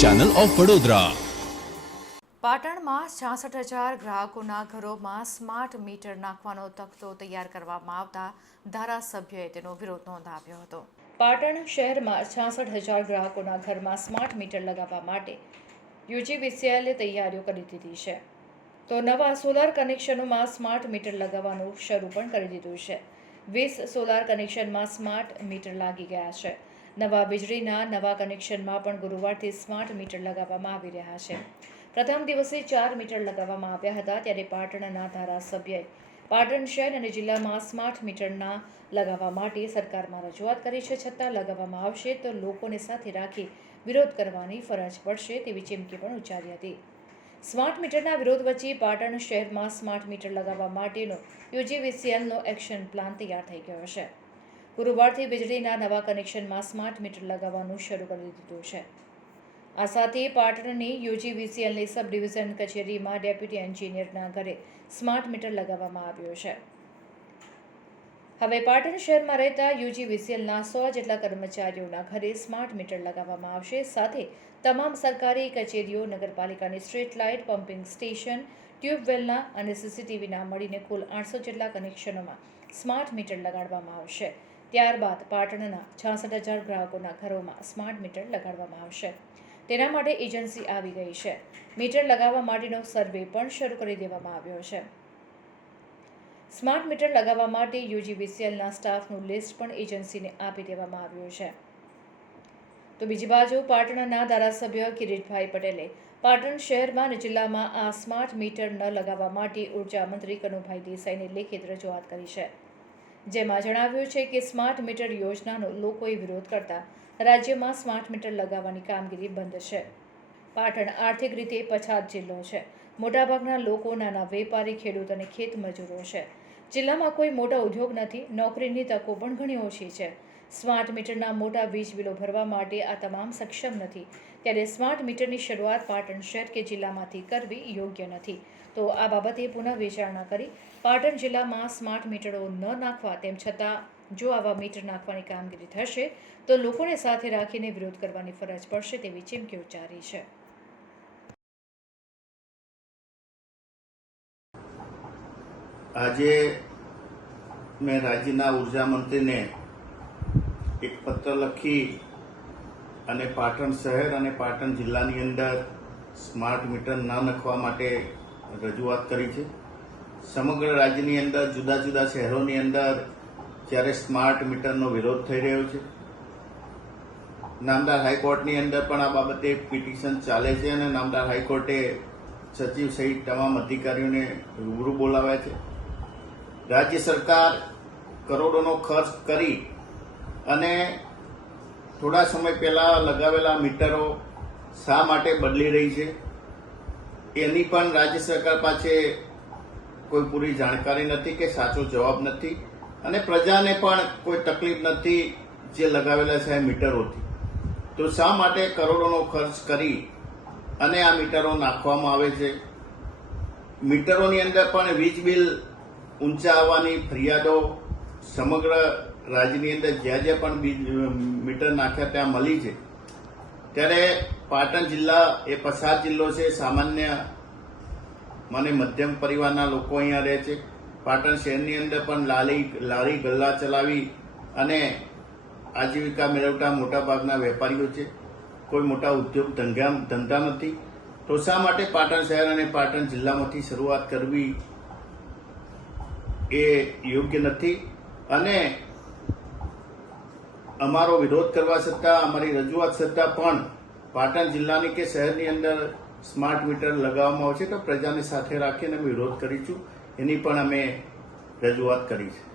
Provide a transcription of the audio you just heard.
Channel of Vadodara પાટણમાં છાસઠ હજાર ગ્રાહકોના ઘરોમાં સ્માર્ટ મીટર નાખવાનો તખતો તૈયાર કરવામાં આવતા ધારાસભ્યએ તેનો વિરોધ નોંધાવ્યો હતો. પાટણ શહેરમાં છાસઠ હજાર ગ્રાહકોના ઘરમાં સ્માર્ટ મીટર લગાવવા માટે યુજીવીસીએલે તૈયારીઓ કરી દીધી છે. તો નવા સોલાર કનેક્શનોમાં સ્માર્ટ મીટર લગાવવાનું શરૂ પણ કરી દીધું છે. વીસ સોલાર કનેક્શનમાં સ્માર્ટ મીટર લાગી ગયા છે. નવા વીજળીના નવા કનેક્શનમાં પણ ગુરુવારથી સ્માર્ટ મીટર લગાવવામાં આવી રહ્યા છે. પ્રથમ દિવસે ચાર મીટર લગાવવામાં આવ્યા હતા ત્યારે પાટણના ધારાસભ્યએ પાટણ શહેર અને જિલ્લામાં સ્માર્ટ મીટરના લગાવવા માટે સરકારમાં રજૂઆત કરી છે. છતાં લગાવવામાં આવશે તો લોકોને સાથે રાખી વિરોધ કરવાની ફરજ પડશે તેવી ચીમકી પણ ઉચ્ચારી હતી. સ્માર્ટ મીટરના વિરોધ વચ્ચે પાટણ શહેરમાં સ્માર્ટ મીટર લગાવવા માટેનો યુજીવીસીએલનો એક્શન પ્લાન તૈયાર થઈ ગયો છે. ગુરુવારથી વીજળીના નવા કનેક્શનમાં સ્માર્ટ મીટર લગાવવાનું શરૂ કરી દીધું છે. આ સાથે પાટણની યુજીવીસીએલની સબ ડિવિઝન કચેરીમાં ડેપ્યુટી એન્જિનિયરના ઘરે સ્માર્ટ મીટર લગાવવામાં આવ્યો છે. હવે પાટણ શહેરમાં રહેતા યુજીવીસીએલના સો જેટલા કર્મચારીઓના ઘરે સ્માર્ટ મીટર લગાવવામાં આવશે. સાથે તમામ સરકારી કચેરીઓ, નગરપાલિકાની સ્ટ્રીટ લાઇટ, પમ્પિંગ સ્ટેશન ટ્યુબવેલના અને સીસીટીવીના મળીને કુલ આઠસો જેટલા કનેક્શનોમાં સ્માર્ટ મીટર લગાડવામાં આવશે. ત્યારબાદ પાટણના છાસઠ હજાર ગ્રાહકોના ઘરોમાં સ્માર્ટ મીટર લગાડવામાં આવશે. તેના માટે એજન્સી આવી ગઈ છે. મીટર લગાવવા માટેનો સર્વે પણ શરૂ કરી દેવામાં આવ્યો છે. સ્માર્ટ મીટર લગાવવા માટે યુજીવીસીએલના સ્ટાફનું લિસ્ટ પણ એજન્સીને આપી દેવામાં આવ્યું છે. તો બીજી બાજુ પાટણના ધારાસભ્ય કિરીટભાઈ પટેલે પાટણ શહેરમાં અને જિલ્લામાં આ સ્માર્ટ મીટર ન લગાવવા માટે ઊર્જા મંત્રી કનુભાઈ દેસાઈને લેખિત રજૂઆત કરી છે. જેમાં જણાવ્યું છે કે સ્માર્ટ મીટર યોજનાનો લોકોએ વિરોધ કરતા રાજ્યમાં સ્માર્ટ મીટર લગાવવાની કામગીરી બંધ છે. પાટણ આર્થિક રીતે પછાત જિલ્લો છે. મોટાભાગના લોકો નાના વેપારી, ખેડૂત અને ખેત મજૂરો છે. જિલ્લામાં કોઈ મોટા ઉદ્યોગ નથી, નોકરીની તકો પણ ઘણી ઓછી છે. સ્માર્ટ મીટરના મોટા વીજ બિલો ભરવા માટે આ તમામ સક્ષમ નથી. ત્યારે સ્માર્ટ મીટરની શરૂઆત પાટણ શહેર કે જિલ્લામાંથી કરવી યોગ્ય નથી. તો આ બાબતે પુનઃ વિચારણા કરી પાટણ જિલ્લામાં સ્માર્ટ મીટરો ન નાખવા, તેમ છતાં જો આવા મીટર નાખવાની કામગીરી થશે, તો લોકોને સાથે રાખીને વિરોધ કરવાની ફરજ પડશે તેવી ચીમકી ઉચ્ચારી છે. આજે મેં રાજ્યના ઊર્જા મંત્રીને એક પત્ર લખી અને પાટણ શહેર અને પાટણ જિલ્લાની અંદર સ્માર્ટ મીટર ના નખવા માટે રજૂઆત કરી છે. સમગ્ર રાજ્યની અંદર, જુદા જુદા શહેરોની અંદર જ્યારે સ્માર્ટ મીટરનો વિરોધ થઈ રહ્યો છે. નામદાર હાઈકોર્ટની અંદર પણ આ બાબતે પિટિશન ચાલે છે અને નામદાર હાઈકોર્ટે સચિવ સહિત તમામ અધિકારીઓને રૂબરૂ બોલાવ્યા છે. રાજ્ય સરકાર કરોડોનો ખર્ચ કરી અને થોડા સમય પહેલાં લગાવેલા મીટરો શા માટે બદલી રહી છે, એની પણ રાજ્ય સરકાર પાસે કોઈ પૂરી જાણકારી નથી કે સાચો જવાબ નથી. અને પ્રજાને પણ કોઈ તકલીફ નથી જે લગાવેલા છે મીટરોથી. તો શા માટે કરોડોનો ખર્ચ કરી અને આ મીટરો નાખવામાં આવે છે? મીટરોની અંદર પણ વીજ બિલ ઊંચા આવવાની ફરિયાદો સમગ્ર રાજ્યની અંદર જ્યાં જ્યાં પણ મીટર નાખ્યા ત્યાં મળી છે. ત્યારે પાટણ જિલ્લા એ પસાર જિલ્લો છે, સામાન્ય મને મધ્યમ પરિવારના લોકો અહીંયા રહે છે. પાટણ શહેરની અંદર પણ લાલી, લારી ગલ્લા ચલાવી અને આજીવિકા મેળવતા મોટાભાગના વેપારીઓ છે. કોઈ મોટા ઉદ્યોગ ધંધા ધંધા નથી. તો શા માટે પાટણ શહેર અને પાટણ જિલ્લામાંથી શરૂઆત કરવી એ યોગ્ય નથી? અને અમારો વિરોધ કરવા છતાં, અમારી રજૂઆત છતાં પણ પાટણ જિલ્લાની કે શહેરની અંદર સ્માર્ટ મીટર લગાવવામાં આવશે તો પ્રજાને સાથે રાખીને અમે વિરોધ કરીશું. એની પણ અમે રજૂઆત કરી છે.